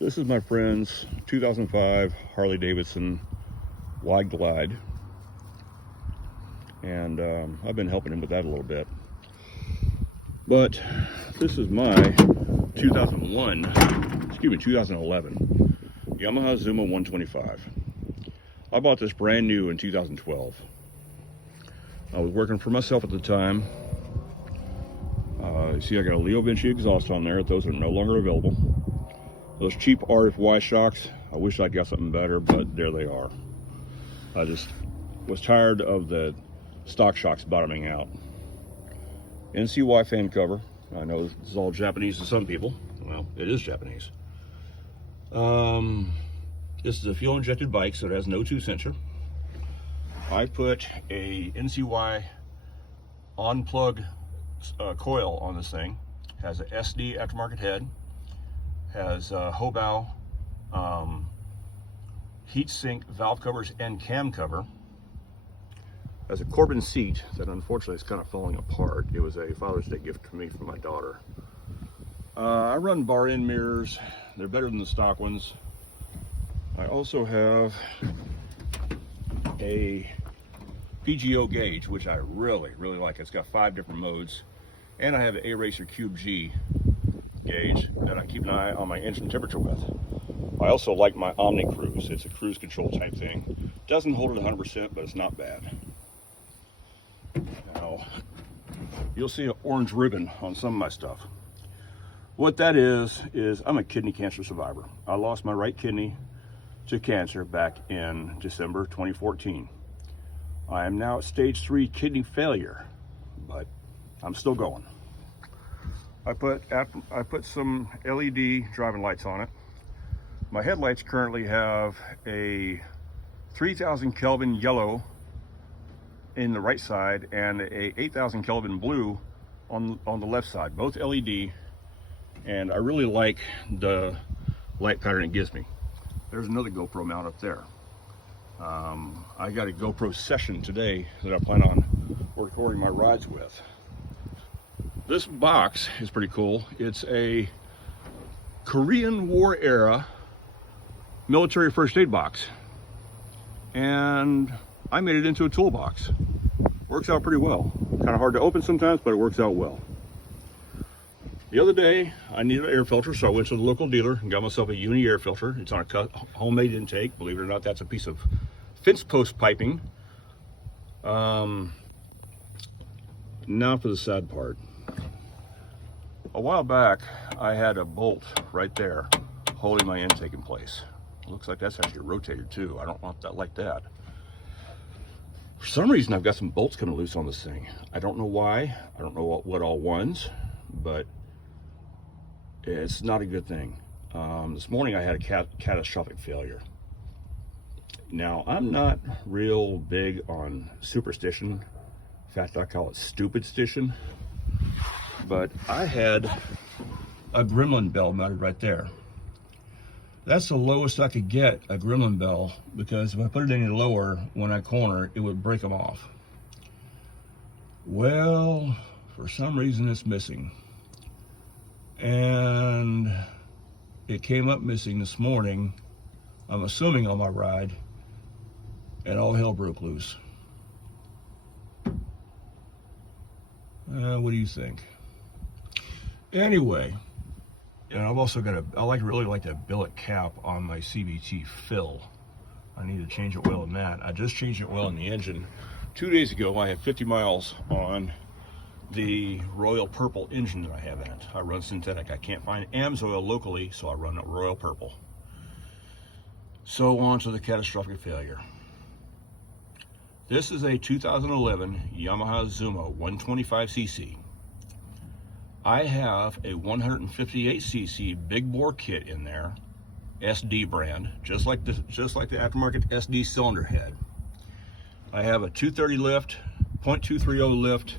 This is my friend's 2005 Harley Davidson Wide Glide, and I've been helping him with that a little bit. But this is my 2011 Yama Zuma 125. I bought this brand new in 2012. I was working for myself at the time. You see I got a Leo Vinci exhaust on there. Those are no longer available. Those cheap RFY shocks, I wish I'd got something better, but there they are. I just was tired of the stock shocks bottoming out. NCY fan cover. I know this is all Japanese to some people. Well, it is Japanese. This is a fuel injected bike, so it has no 2 sensor. I put a NCY on plug coil on this thing. Has a SD aftermarket head. Has Hobao heat sink valve covers and cam cover. Has a Corbin seat that unfortunately is kind of falling apart. It was a Father's Day gift to me from my daughter. I run bar end mirrors. They're better than the stock ones. I also have a PGO gauge, which I really like. It's got 5 different modes. And I have an A-Racer Cube G gauge that I keep an eye on my engine temperature with. I also like my Omni Cruise. It's a cruise control type thing. Doesn't hold it 100%, but it's not bad. Now, you'll see an orange ribbon on some of my stuff. What that is I'm a kidney cancer survivor. I lost my right kidney to cancer back in December 2014. I am now at stage 3 kidney failure, but I'm still going. I put some LED driving lights on it. My headlights currently have a 3000 Kelvin yellow in the right side and a 8000 Kelvin blue on the left side, both LED, and I really like the light pattern it gives me. There's another GoPro mount up there. I got a GoPro Session today that I plan on recording my rides with. This box is pretty cool. It's a Korean War era military first aid box, and I made it into a toolbox. Works out pretty well. Kind of hard to open sometimes, but it works out well. The other day, I needed an air filter, so I went to the local dealer and got myself a Uni air filter. It's on a homemade intake. Believe it or not, that's a piece of fence post piping. Now for the sad part. A while back, I had a bolt right there holding my intake in place. Looks like that's actually rotated too. I don't want that like that. For some reason, I've got some bolts coming loose on this thing. I don't know why. I don't know what all ones, but it's not a good thing. This morning, I had a catastrophic failure. Now, I'm not real big on superstition. In fact, I call it stupid stition. But I had a gremlin bell mounted right there. That's the lowest I could get a gremlin bell, because if I put it any lower, when I corner, it would break them off. Well, for some reason it's missing. And it came up missing this morning, I'm assuming on my ride, and all hell broke loose. What do you think? Anyway, and I've also got really like that billet cap on my CVT fill. I need to change the oil in that. I just changed the oil in the engine 2 days ago. I had 50 miles on the Royal Purple engine that I have in it. I run synthetic. I can't find AMS oil locally, so I run a Royal Purple. So on to the catastrophic failure. This is a 2011 Yamaha Zuma 125cc. I have a 158cc big bore kit in there, SD brand, just like the aftermarket SD cylinder head. I have a 230 lift, 0.230 lift,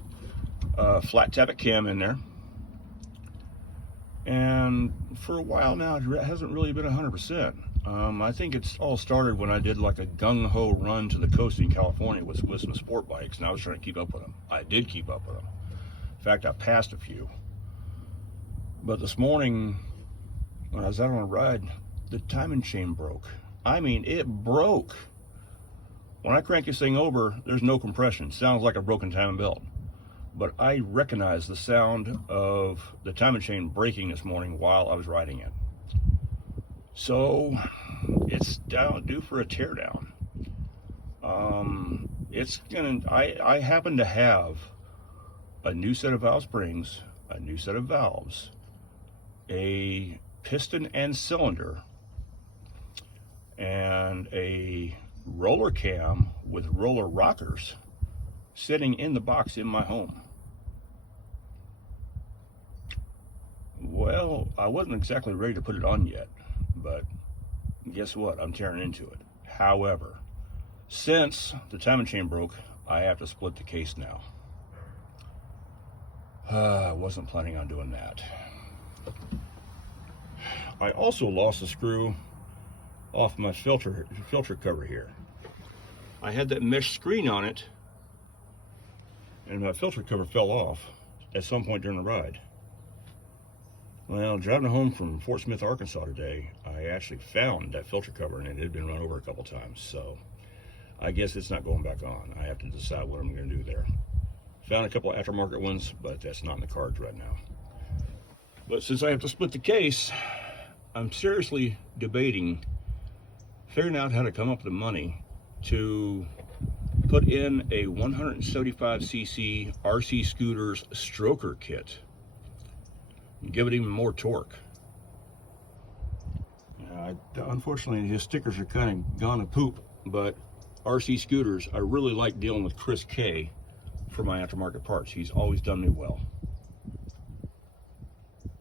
flat tappet cam in there. And for a while now, it hasn't really been 100%. I think it's all started when I did like a gung-ho run to the coast in California with some sport bikes, and I was trying to keep up with them. I did keep up with them. In fact, I passed a few. But this morning, when I was out on a ride, the timing chain broke. I mean, it broke. When I crank this thing over, there's no compression. Sounds like a broken timing belt. But I recognize the sound of the timing chain breaking this morning while I was riding it. So it's due for a teardown. I happen to have a new set of valve springs, a new set of valves, a piston and cylinder, and a roller cam with roller rockers sitting in the box in my home. Well, I wasn't exactly ready to put it on yet, but guess what? I'm tearing into it. However, since the timing chain broke, I have to split the case now. I wasn't planning on doing that. I also lost a screw off my filter cover here. I had that mesh screen on it, and my filter cover fell off at some point during the ride. Well, driving home from Fort Smith, Arkansas today, I actually found that filter cover, and it had been run over a couple times, so I guess it's not going back on. I have to decide what I'm going to do there. Found a couple of aftermarket ones, but that's not in the cards right now. But since I have to split the case, I'm seriously debating figuring out how to come up with the money to put in a 175cc RC Scooters stroker kit and give it even more torque. Unfortunately, his stickers are kind of gone to poop, but RC Scooters, I really like dealing with Chris K for my aftermarket parts. He's always done me well.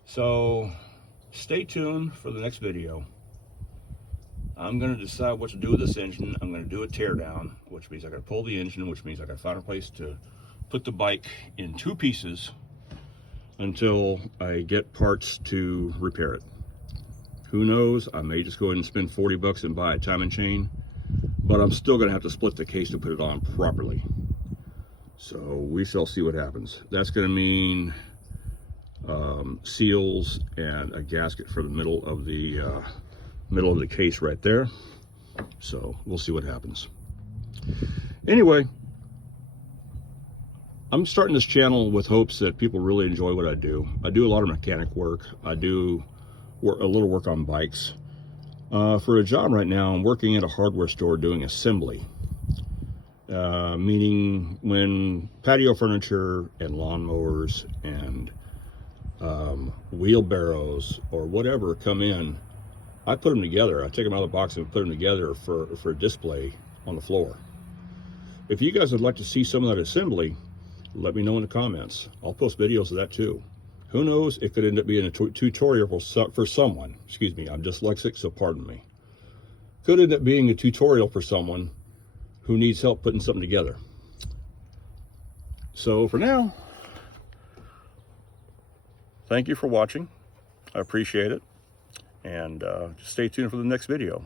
So stay tuned for the next video. I'm going to decide what to do with this engine. I'm going to do a teardown, which means I got to pull the engine, which means I got to find a place to put the bike in two pieces until I get parts to repair it. Who knows? I may just go ahead and spend 40 bucks and buy a timing chain, but I'm still going to have to split the case to put it on properly. So we shall see what happens. That's going to mean seals and a gasket for the middle of the case right there. So we'll see what happens. Anyway, I'm starting this channel with hopes that people really enjoy what I do. I do a lot of mechanic work. I do a little work on bikes. For a job right now, I'm working at a hardware store doing assembly. Meaning when patio furniture and lawnmowers and wheelbarrows or whatever come in, I put them together. I take them out of the box and put them together for display on the floor. If you guys would like to see some of that assembly, let me know in the comments. I'll post videos of that too. Who knows, it could end up being a tutorial for someone. Excuse me, I'm dyslexic, so pardon me. Could end up being a tutorial for someone who needs help putting something together. So for now, thank you for watching. I appreciate it. And stay tuned for the next video.